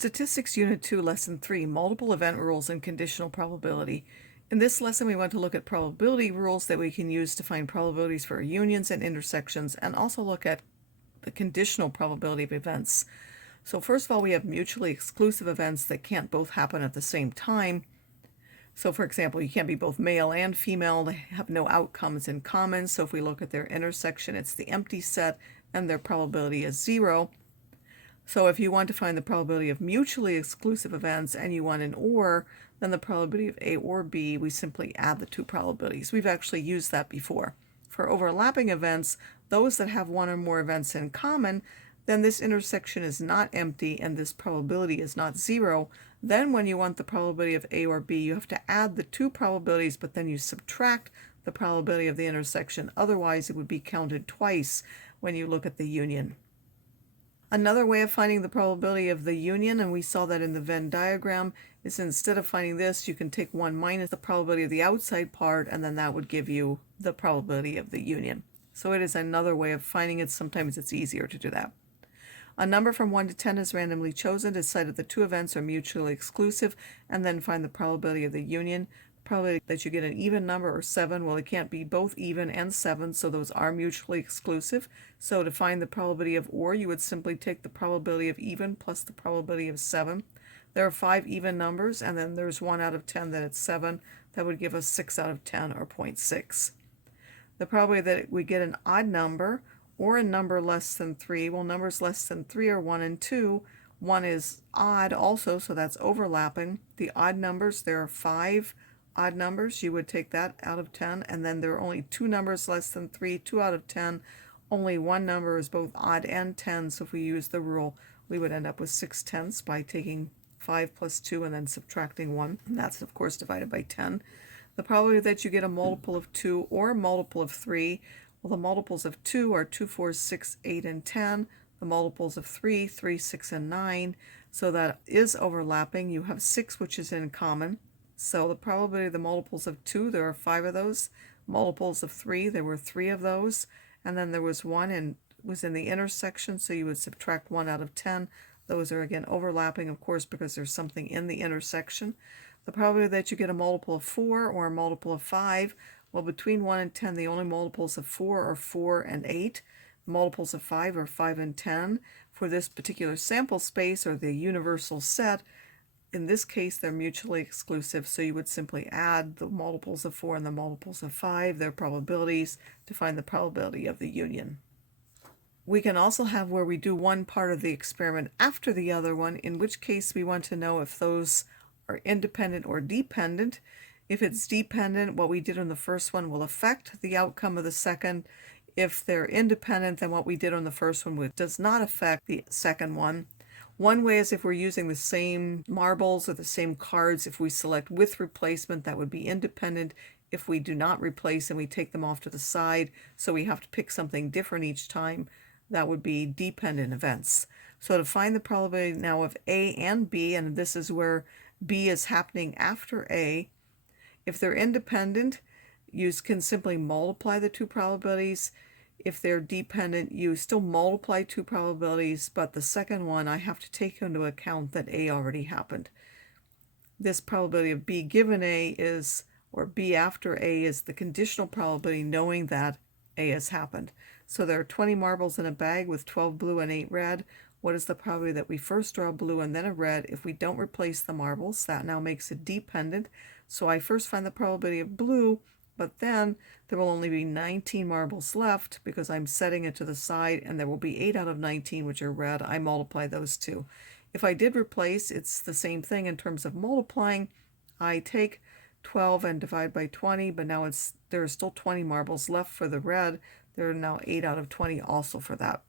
Statistics Unit 2, Lesson 3, Multiple Event Rules and Conditional Probability. In this lesson, we want to look at probability rules that we can use to find probabilities for unions and intersections, and also look at the conditional probability of events. So first of all, we have mutually exclusive events that can't both happen at the same time. So for example, you can't be both male and female. They have no outcomes in common. So if we look at their intersection, it's the empty set, and their probability is 0. So if you want to find the probability of mutually exclusive events and you want an or, then the probability of A or B, we simply add the two probabilities. We've actually used that before. For overlapping events, those that have one or more events in common, then this intersection is not empty and this probability is not 0. Then when you want the probability of A or B, you have to add the two probabilities, but then you subtract the probability of the intersection. Otherwise, it would be counted twice when you look at the union. Another way of finding the probability of the union, and we saw that in the Venn diagram, is instead of finding this, you can take 1 minus the probability of the outside part, and then that would give you the probability of the union. So it is another way of finding it. Sometimes it's easier to do that. A number from 1 to 10 is randomly chosen. Decide if the two events are mutually exclusive, and then find the probability of the union. Probability that you get an even number or 7, well, it can't be both even and 7, so those are mutually exclusive. So to find the probability of or, you would simply take the probability of even plus the probability of 7. There are 5 even numbers, and then there's 1 out of 10 that it's 7. That would give us 6 out of 10, or 0.6. The probability that we get an odd number or a number less than 3, well, numbers less than 3 are 1 and 2. 1 is odd also, so that's overlapping. The odd numbers, there are 5 odd numbers, you would take that out of 10, and then there are only 2 numbers less than 3, 2 out of 10. Only one number is both odd and 10, so if we use the rule, we would end up with 6/10 by taking 5 plus 2 and then subtracting 1, and that's of course divided by 10. The probability that you get a multiple of 2 or a multiple of 3, well, the multiples of 2 are 2, 4, 6, 8, and 10. The multiples of 3, 3, 6, and 9, so that is overlapping. You have 6, which is in common. So the probability of the multiples of 2, there are 5 of those. Multiples of 3, there were 3 of those. And then there was 1 and was in the intersection, so you would subtract 1 out of 10. Those are again overlapping, of course, because there's something in the intersection. The probability that you get a multiple of 4 or a multiple of 5, well, between 1 and 10, the only multiples of 4 are 4 and 8. Multiples of 5 are 5 and 10. For this particular sample space, or the universal set, in this case, they're mutually exclusive, so you would simply add the multiples of 4 and the multiples of 5, their probabilities, to find the probability of the union. We can also have where we do one part of the experiment after the other one, in which case we want to know if those are independent or dependent. If it's dependent, what we did on the first one will affect the outcome of the second. If they're independent, then what we did on the first one does not affect the second one. One way is if we're using the same marbles or the same cards. If we select with replacement, that would be independent. If we do not replace and we take them off to the side, so we have to pick something different each time, that would be dependent events. So to find the probability now of A and B, and this is where B is happening after A, if they're independent, you can simply multiply the two probabilities. If they're dependent, you still multiply two probabilities, but the second one, I have to take into account that A already happened. This probability of B given A is, or B after A, is the conditional probability knowing that A has happened. So there are 20 marbles in a bag with 12 blue and 8 red. What is the probability that we first draw a blue and then a red? If we don't replace the marbles, that now makes it dependent. So I first find the probability of blue, but then there will only be 19 marbles left because I'm setting it to the side, and there will be 8 out of 19 which are red. I multiply those two. If I did replace, it's the same thing in terms of multiplying. I take 12 and divide by 20, but now there are still 20 marbles left for the red. There are now 8 out of 20 also for that.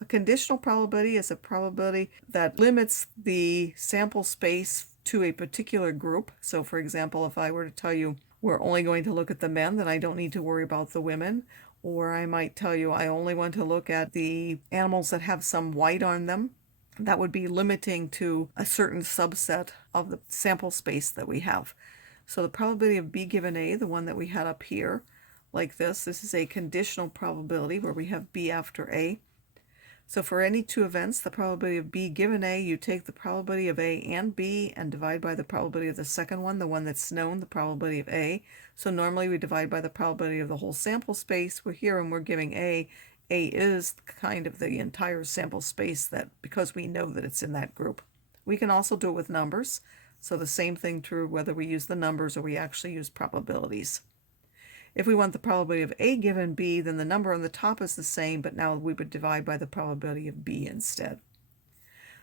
A conditional probability is a probability that limits the sample space to a particular group. So for example, if I were to tell you we're only going to look at the men, then I don't need to worry about the women. Or I might tell you I only want to look at the animals that have some white on them. That would be limiting to a certain subset of the sample space that we have. So the probability of B given A, the one that we had up here, like this is a conditional probability where we have B after A. So for any two events, the probability of B given A, you take the probability of A and B and divide by the probability of the second one, the one that's known, the probability of A. So normally we divide by the probability of the whole sample space. We're here and we're giving A. A is kind of the entire sample space, that because we know that it's in that group. We can also do it with numbers. So the same thing true whether we use the numbers or we actually use probabilities. If we want the probability of A given B, then the number on the top is the same, but now we would divide by the probability of B instead.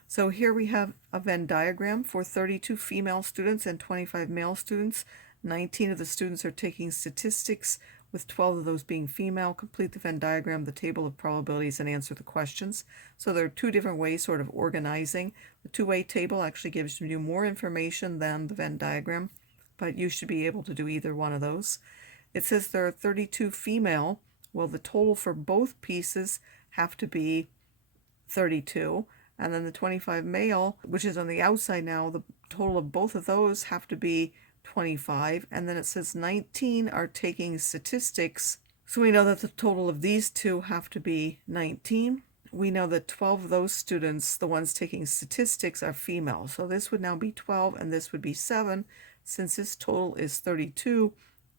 So here we have a Venn diagram for 32 female students and 25 male students. 19 of the students are taking statistics, with 12 of those being female. Complete the Venn diagram, the table of probabilities, and answer the questions. So there are two different ways sort of organizing. The two-way table actually gives you more information than the Venn diagram, but you should be able to do either one of those. It says there are 32 female. Well, the total for both pieces have to be 32. And then the 25 male, which is on the outside now, the total of both of those have to be 25. And then it says 19 are taking statistics. So we know that the total of these two have to be 19. We know that 12 of those students, the ones taking statistics, are female. So this would now be 12 and this would be 7. Since this total is 32,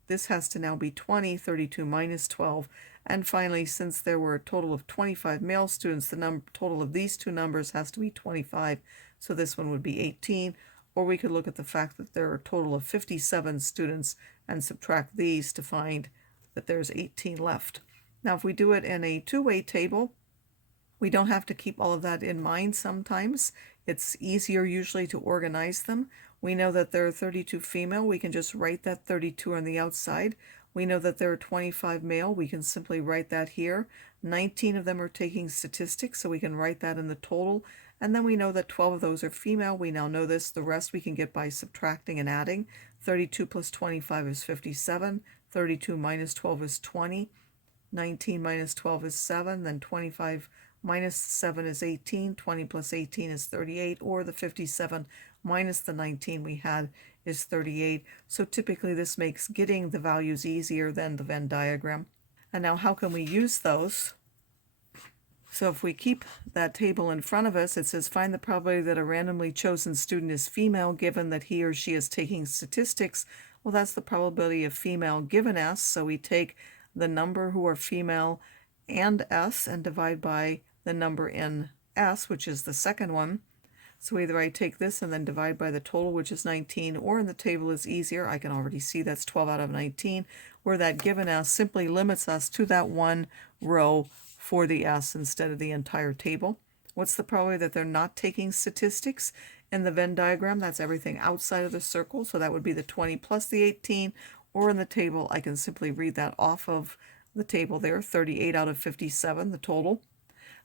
this has to now be 20, 32 minus 12. And finally, since there were a total of 25 male students, the total of these two numbers has to be 25. So this one would be 18. Or we could look at the fact that there are a total of 57 students and subtract these to find that there's 18 left. Now, if we do it in a two-way table, we don't have to keep all of that in mind sometimes. It's easier usually to organize them. We know that there are 32 female. We can just write that 32 on the outside. We know that there are 25 male. We can simply write that here. 19 of them are taking statistics, so we can write that in the total. And then we know that 12 of those are female. We now know this. The rest we can get by subtracting and adding. 32 plus 25 is 57. 32 minus 12 is 20. 19 minus 12 is 7. Then 25 minus 7 is 18. 20 plus 18 is 38. Or the 57 minus the 19 we had is 38. So typically this makes getting the values easier than the Venn diagram. And now how can we use those? So if we keep that table in front of us, it says find the probability that a randomly chosen student is female given that he or she is taking statistics. Well, that's the probability of female given S. So we take the number who are female and S and divide by the number in S, which is the second one. So either I take this and then divide by the total, which is 19, or in the table is easier. I can already see that's 12 out of 19, where that given S simply limits us to that one row for the S instead of the entire table. What's the probability that they're not taking statistics? In the Venn diagram, that's everything outside of the circle, so that would be the 20 plus the 18, or in the table, I can simply read that off of the table there, 38 out of 57, the total.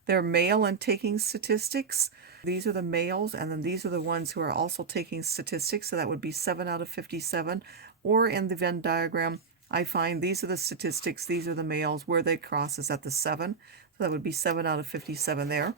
They're male and taking statistics. These are the males, and then these are the ones who are also taking statistics, so that would be 7 out of 57. Or in the Venn diagram, I find these are the statistics, these are the males, where they cross is at the 7. So that would be 7 out of 57 there.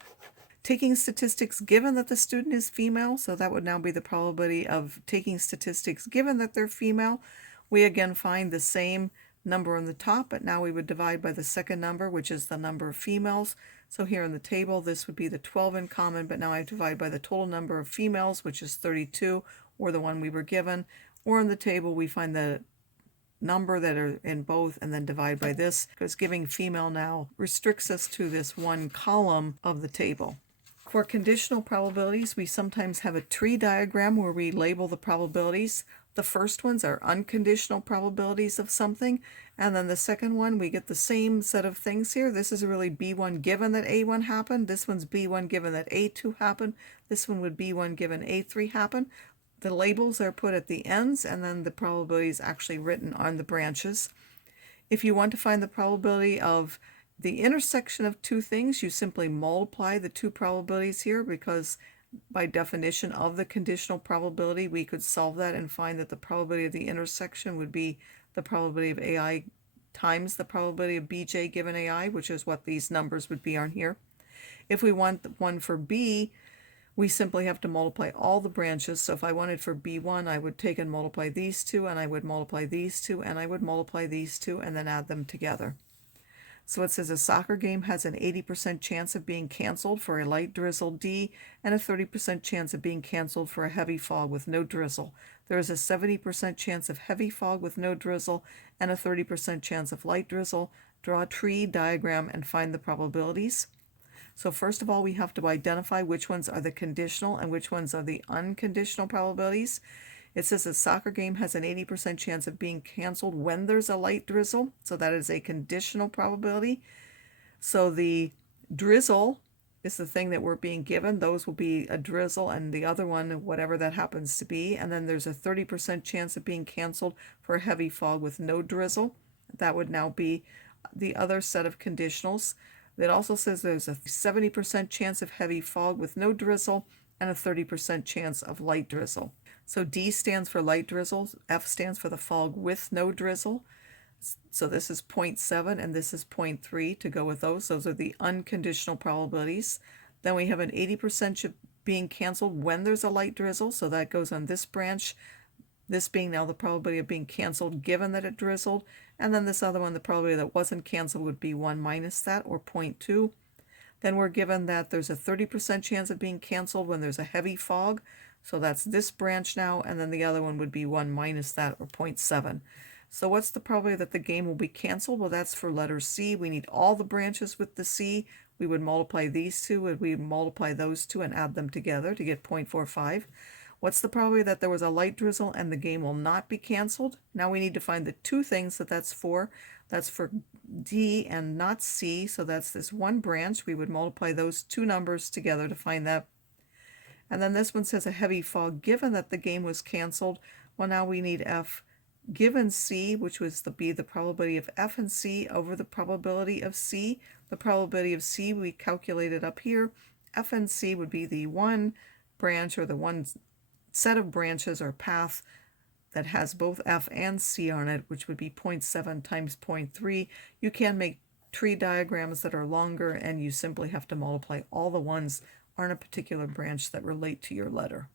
Taking statistics given that the student is female, so that would now be the probability of taking statistics given that they're female. We again find the same number on the top, but now we would divide by the second number, which is the number of females. So here in the table, this would be the 12 in common, but now I divide by the total number of females, which is 32, or the one we were given. Or in the table, we find the number that are in both and then divide by this, because giving female now restricts us to this one column of the table. For conditional probabilities, we sometimes have a tree diagram where we label the probabilities. The first ones are unconditional probabilities of something, and then the second one, we get the same set of things here. This is really B1 given that A1 happened. This one's B1 given that A2 happened. This one would B1 given A3 happened. The labels are put at the ends, and then the probability is actually written on the branches. If you want to find the probability of the intersection of two things, you simply multiply the two probabilities here, because by definition of the conditional probability, we could solve that and find that the probability of the intersection would be the probability of AI times the probability of BJ given AI, which is what these numbers would be on here. If we want one for B, we simply have to multiply all the branches. So if I wanted for B1, I would take and multiply these two, and I would multiply these two, and I would multiply these two, and then add them together. So it says a soccer game has an 80% chance of being canceled for a light drizzle D and a 30% chance of being canceled for a heavy fog with no drizzle. There is a 70% chance of heavy fog with no drizzle and a 30% chance of light drizzle. Draw a tree diagram and find the probabilities. So first of all, we have to identify which ones are the conditional and which ones are the unconditional probabilities. It says a soccer game has an 80% chance of being canceled when there's a light drizzle. So that is a conditional probability. So the drizzle is the thing that we're being given. Those will be a drizzle and the other one, whatever that happens to be. And then there's a 30% chance of being canceled for a heavy fog with no drizzle. That would now be the other set of conditionals. It also says there's a 70% chance of heavy fog with no drizzle and a 30% chance of light drizzle. So D stands for light drizzle, F stands for the fog with no drizzle. So this is 0.7 and this is 0.3 to go with those. Those are the unconditional probabilities. Then we have an 80% being canceled when there's a light drizzle. So that goes on this branch. This being now the probability of being canceled given that it drizzled. And then this other one, the probability that wasn't canceled would be 1 minus that, or 0.2. Then we're given that there's a 30% chance of being canceled when there's a heavy fog. So that's this branch now, and then the other one would be 1 minus that, or 0.7. So what's the probability that the game will be canceled? Well, that's for letter C. We need all the branches with the C. We would multiply these two, and we would multiply those two and add them together to get 0.45. What's the probability that there was a light drizzle and the game will not be canceled? Now we need to find the two things that's for. That's for D and not C, so that's this one branch. We would multiply those two numbers together to find that. And then this one says a heavy fog given that the game was canceled. Well, now we need F given C, which was the probability of F and C over the probability of C. The probability of C we calculated up here. F and C would be the one branch or the one set of branches or path that has both F and C on it, which would be 0.7 times 0.3. You can make tree diagrams that are longer, and you simply have to multiply all the ones on a particular branch that relate to your letter.